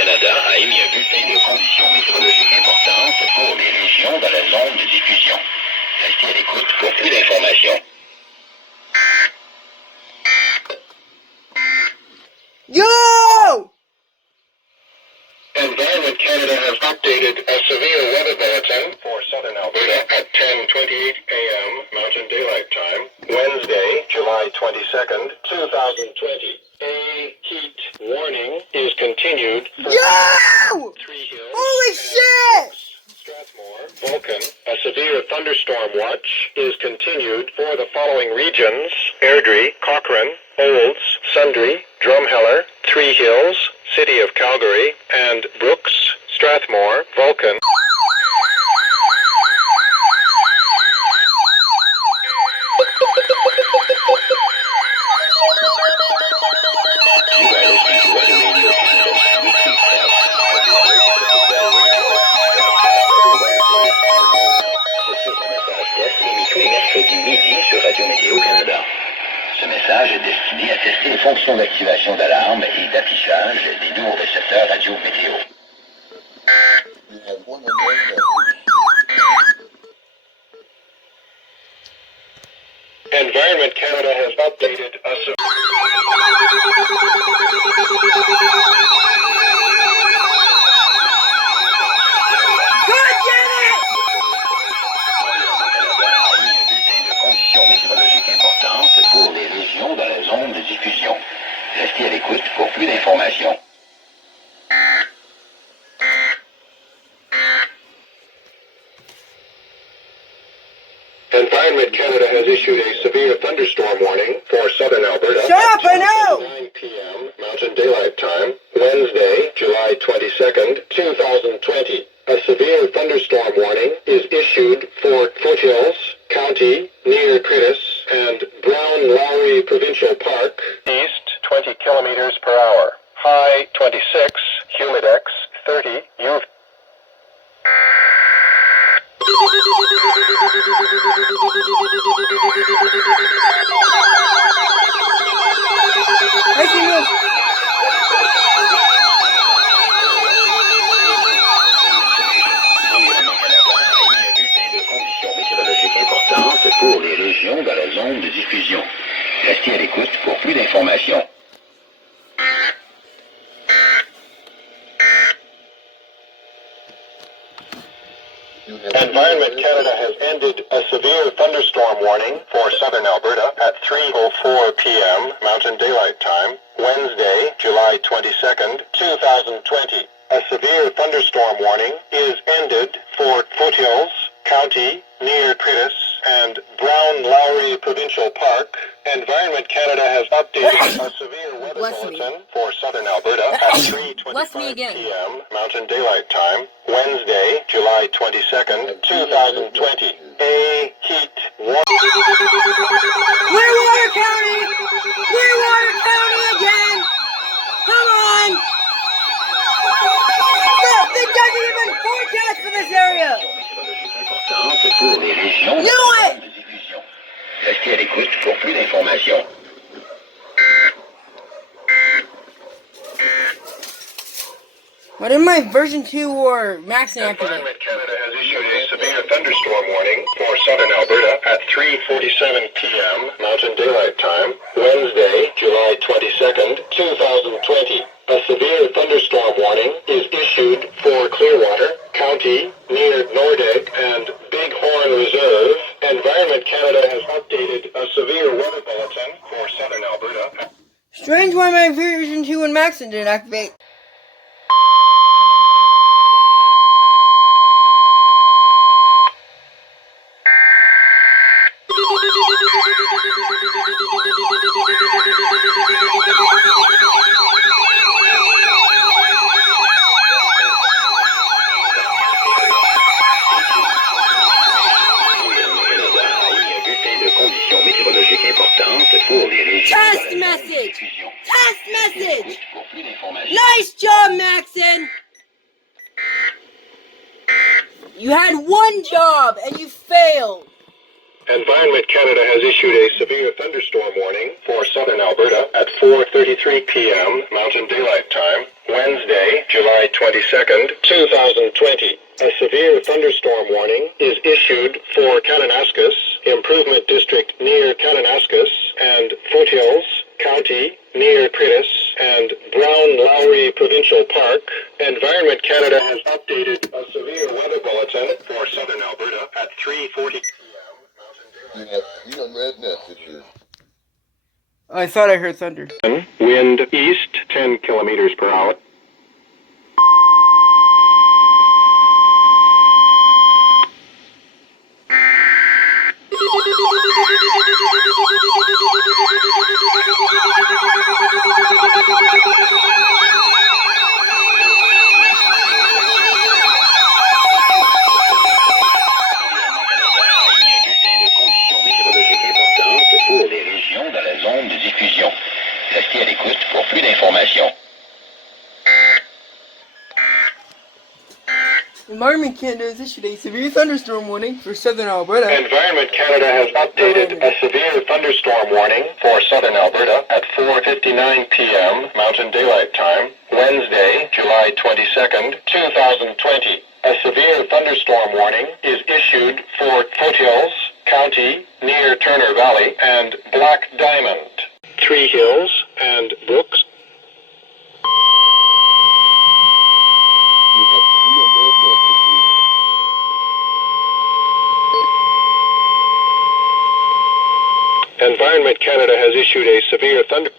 Canada a émis un bulletin de conditions météorologiques importantes pour les régions dans la zone de diffusion. Restez à l'écoute pour plus d'informations. Yo! Environment Canada has updated a severe weather bulletin for southern Alberta at 10:28 a.m. Mountain Daylight Time, Wednesday, July 22nd, 2020. A heat warning is continued for Yo! Three Hills. Holy shit! Strathmore, Vulcan. A severe thunderstorm watch is continued for the following regions: Airdrie, Cochrane, Olds, Sundre, Drumheller, Three Hills, City of Calgary, and Brooks, Strathmore, Vulcan. You are listening to Weather Radio Canada's weekly test. C'est un message test émis tous les mercredis midi sur Radio Météo Canada. Ce message est destiné à tester les fonctions d'activation d'alarme et d'affichage des nouveaux récepteurs radio météo. Environment Canada has updated a pour les régions dans la zone de diffusion. Restez à l'écoute pour plus d'informations. Environment Canada has issued a severe thunderstorm warning for southern Alberta. Shut up, I know! 9 p.m. Mountain Daylight Time, Wednesday, July 22nd, 2020. A severe thunderstorm warning is issued for Foothills County near Critis and Brown Lowry Provincial Park. East 20 kilometers per hour. High 26, humidex 30, UV. Importante pour les régions dans la zone de diffusion. Restez à l'écoute pour plus d'informations. Environment Canada has ended a severe thunderstorm warning for southern Alberta at 3:04 p.m. Mountain Daylight Time, Wednesday, July 22nd, 2020. A severe thunderstorm warning is ended for Foothills County near Critis and Brown Lowry Provincial Park. Environment Canada has updated a severe weather bulletin for southern Alberta at 3:25 p.m. Mountain Daylight Time, Wednesday, July 22nd, 2020. A heat warning. Clearwater County! Clearwater County again! Come on! It doesn't even forecast for this area! Knew it! Restez à l'écoute pour plus d'informations. What in my version 2 or max inactivate? Environment Canada has issued a severe thunderstorm warning for southern Alberta at 3:47 p.m. Mountain Daylight Time, Wednesday, July 22nd, 2020. A severe thunderstorm warning is issued for Clearwater County near Nordegg and Bighorn Reserve. Environment Canada has updated a severe weather bulletin for southern Alberta. Strange why my version 2 and max didn't activate. Test message! Test message! Nice job, Maxon! You had one job and you failed. Environment Canada has issued a severe thunderstorm warning for southern Alberta at 4:33 p.m. Mountain Daylight Time, Wednesday, July 22nd, 2020. A severe thunderstorm warning is issued for Kananaskis, Improvement District near Kananaskis, and Foothills County near Critis, and Brown-Lowry Provincial Park. Environment Canada has updated a severe weather bulletin for southern Alberta at 3:40 I thought I heard thunder. Wind east 10 kilometers per hour. Pour les régions dans la zone de diffusion. Restez à l'écoute pour plus d'informations. Environment Canada has issued a severe thunderstorm warning for southern Alberta. Environment Canada has updated a severe thunderstorm warning for southern Alberta at 4:59 p.m. Mountain Daylight Time, Wednesday, July 22nd, 2020. A severe thunderstorm warning is issued for Foothills County near Turner Valley and Black Diamond, Three Hills and Brooks. Environment Canada has issued a severe thunder.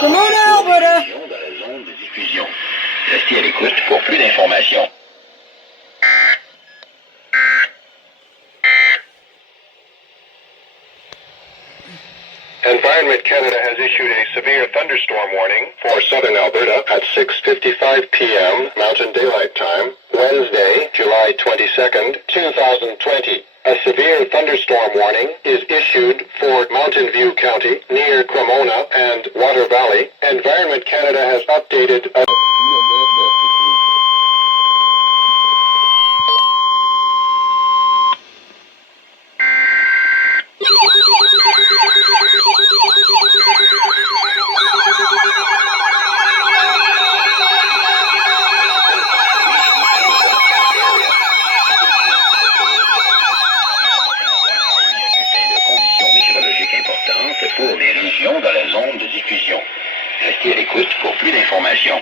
Come on, Alberta! Dans la zone de diffusion. Restez à l'écoute pour plus d'informations. Environment Canada has issued a severe thunderstorm warning for southern Alberta at 6:55 p.m. Mountain Daylight Time, Wednesday, July 22nd, 2020. A severe thunderstorm warning is issued for Mountain View County near Cremona and Water Valley. Environment Canada has updated a Pour les régions dans la zone de diffusion. Restez à l'écoute pour plus d'informations.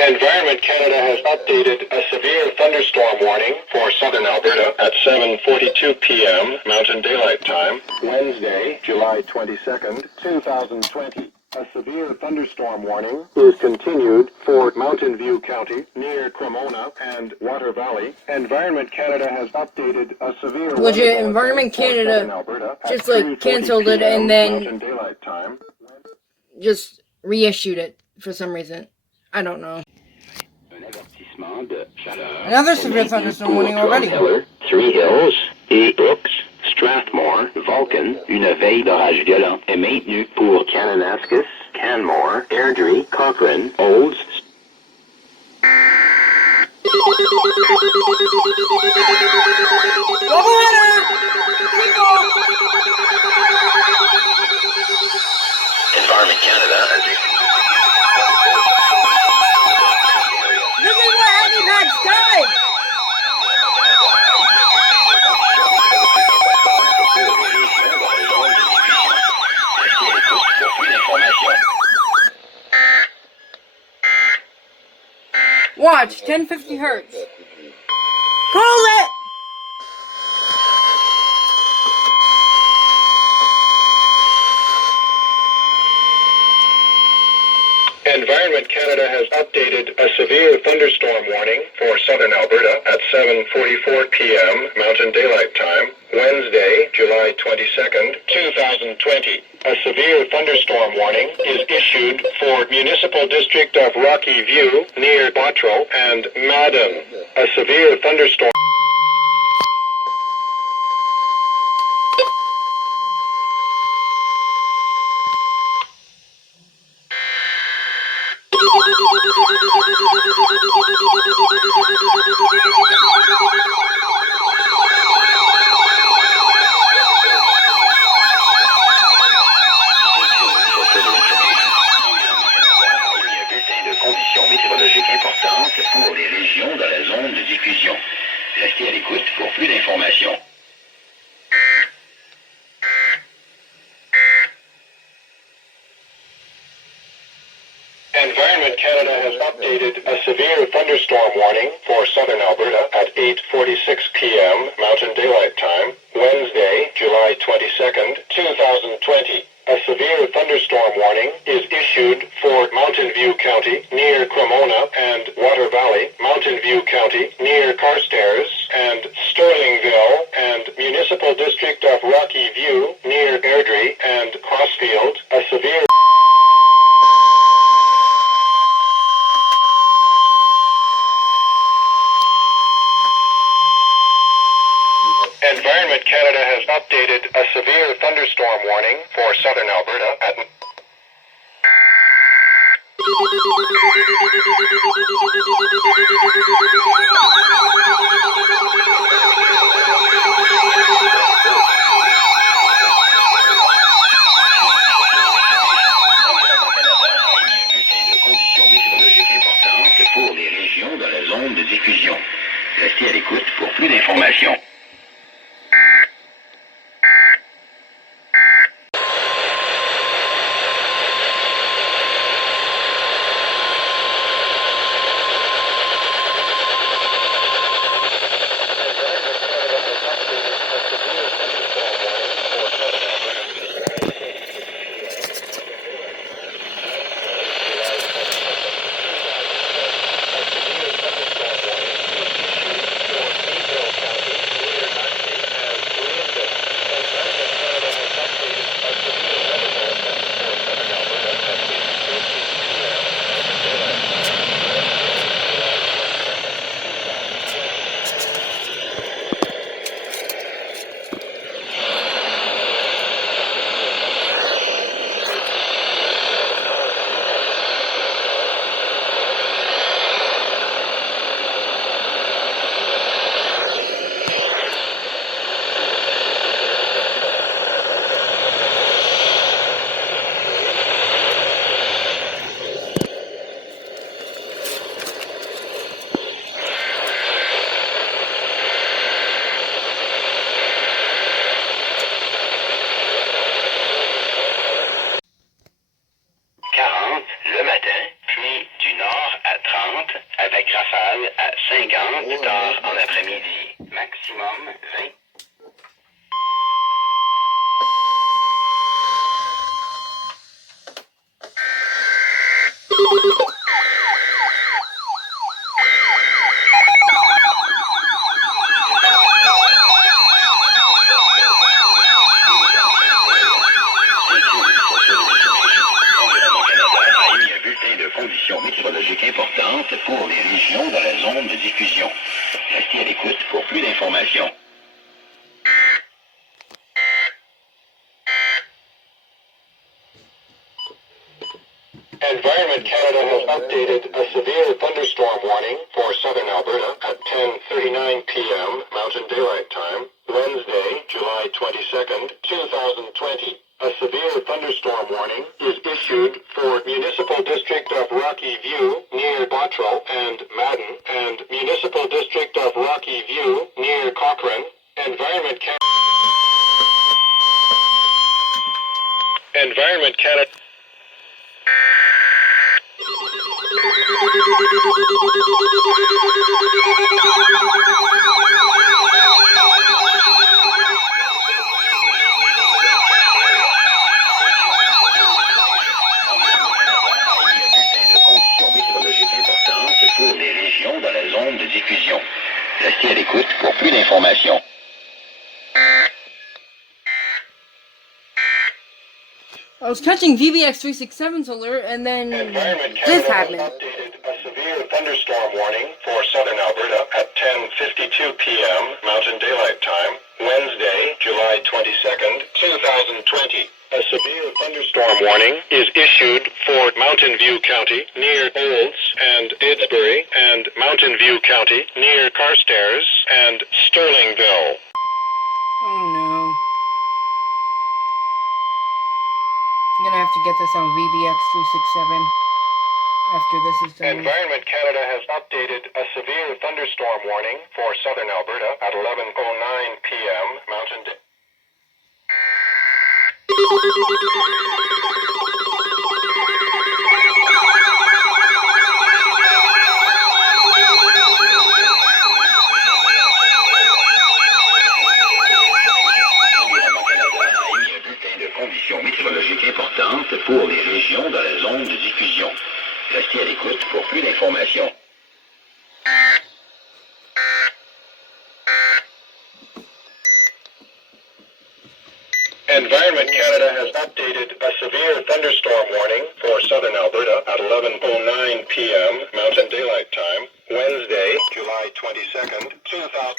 Environment Canada has updated a severe thunderstorm warning for southern Alberta at 7:42 p.m. Mountain Daylight Time, Wednesday, July 22nd, 2020. A severe thunderstorm warning is continued for Mountain View County near Cremona and Water Valley. Environment Canada has updated a severe Legit, Environment Canada just like canceled it and then Mountain Daylight Time. just reissued it for some reason. I don't know. Another severe thunderstorm warning already. Three Hills et Brooks, Strathmore, Vulcan, une veille d'orage violent est maintenue pour Kananaskis, Canmore, Airdrie, Cochrane, Olds. Environment Canada has This is where Andy died! Watch, 1050 hertz. Call it! Environment Canada has updated a severe thunderstorm warning for southern Alberta at 7:44 p.m. Mountain Daylight Time, Wednesday, July 22nd, 2020. 2020. A severe thunderstorm warning is issued for Municipal District of Rocky View near Bottrell and Madden. A severe thunderstorm. Conditions météorologiques importantes pour les régions dans la zone de diffusion. Restez à l'écoute pour plus d'informations. Environment Canada has updated a severe thunderstorm warning for southern Alberta at 8:46 p.m. Mountain Daylight Time, Wednesday, July 22nd, 2020. A severe thunderstorm warning is issued for Mountain View County near Cremona and Water Valley, Mountain View County near Carstairs and Sterlingville, and Municipal District of Rocky View near Airdrie and Crossfield. A severe Environment Canada has updated a severe thunderstorm warning for southern Alberta at Conditions météorologiques importantes pour les régions dans la zone de diffusion. Restez à l'écoute pour plus d'informations. Le matin, puis du nord à 30, avec rafale à 50 tard en après-midi. Maximum 20. Conditions météorologiques importantes pour les régions dans la zone de diffusion. Restez à l'écoute pour plus d'informations. Environment Canada has updated a severe thunderstorm warning for southern Alberta at 10:39 p.m. Mountain Daylight Time, Wednesday, July 22nd, 2020. A severe thunderstorm warning is issued for Municipal District of Rocky View near Bottrell and Madden, and Municipal District of Rocky View near Cochrane. Environment Canada. Pour les régions dans la zone de diffusion. Restez à l'écoute pour plus d'informations. I was catching VBX 367's alert, and then Environment this Canada has happened. updated a severe thunderstorm warning for southern Alberta at 10:52 p.m. Mountain Daylight Time, Wednesday, July 22nd, 2020. A severe thunderstorm warning is issued for Mountain View County near Olds and Edsbury, and Mountain View County near Carstairs and Sterlingville. Oh no. I'm gonna have to get this on VBX 367 after this is done. Environment Canada has updated a severe thunderstorm warning for southern Alberta at 11:09 p.m. Mountain Day. Conditions météorologiques importantes pour les régions dans la zone de diffusion. Restez à l'écoute pour plus d'informations. Environment Canada has updated a severe thunderstorm warning for southern Alberta at 11:09 p.m. Mountain Daylight Time, Wednesday, July 22nd, 2000.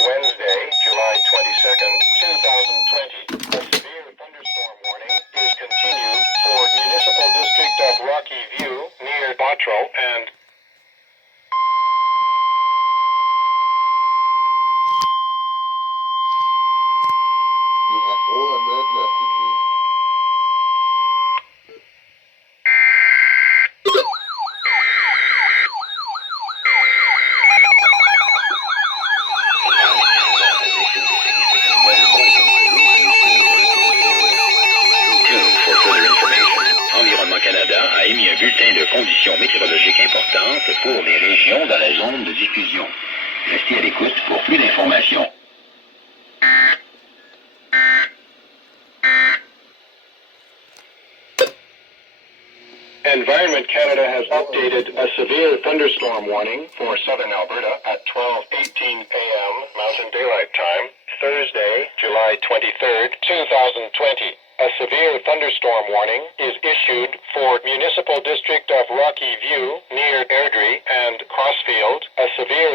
Wednesday, July 22nd, 2020. A severe thunderstorm warning is continued for Municipal District of Rocky View near Bottrell and You have all unread messages. For further information, Environnement Canada a émis un bulletin de conditions météorologiques importantes pour les régions dans la zone de diffusion. Restez à l'écoute pour plus d'informations. Environment Canada has updated a severe thunderstorm warning for southern Alberta at 12:18 a.m. Mountain Daylight Time, Thursday, July 23rd, 2020. A severe thunderstorm warning is issued for Municipal District of Rocky View near Airdrie and Crossfield. A severe